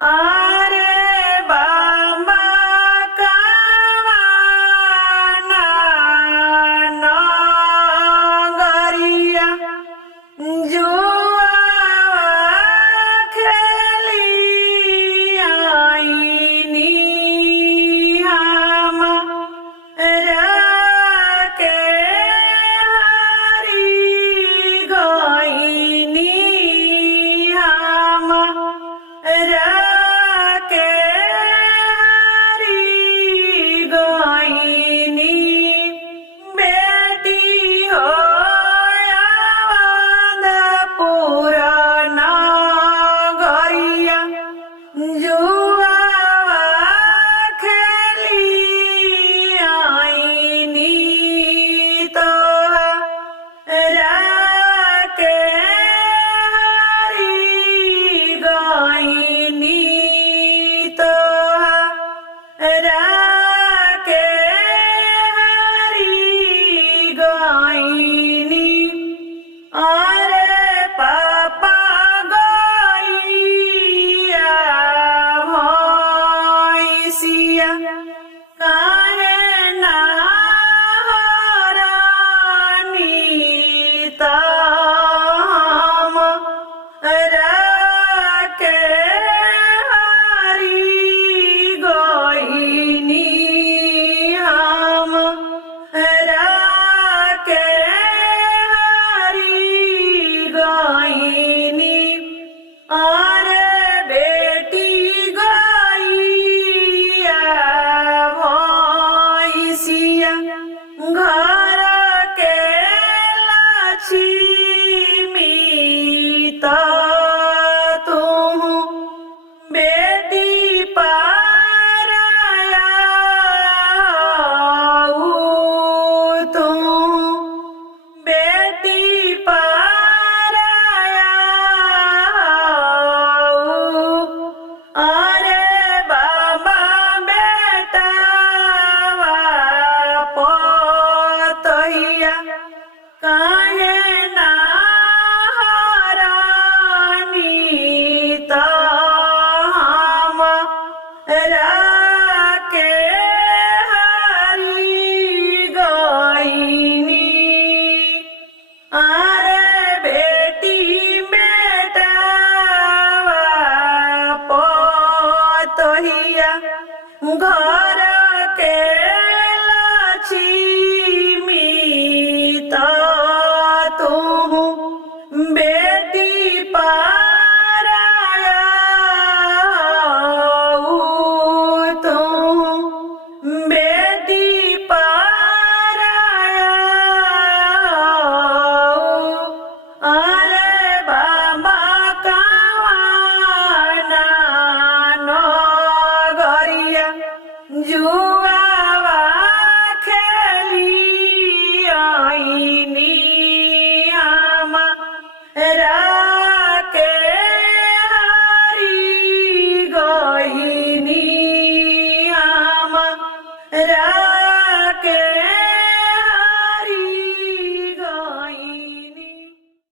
आरे बाबा कावाना नगरिया जुआ खेली आईनी हमरा के हरी गईनी हमरा के हरी गईनी बेटी हो आवंदपुर नगरिया जुआ खेली आईनी तोहरा के हरी गईनी तोहरा के हरी गईनी। अरे पापा गईया भैंसिया काहे ना हरानी हमरा के हरी गईनी हमरा के हरी गईनी। अरे बेटी गईया भैंसिया घर के लक्ष्मी त तू बेटी पाराया तू बेटी पाराया। अरे बाबा बेटावा पतैया काहे ना हरानी त हमरा के हरी गईनी। अरे बेटी बेटावा पतैया घर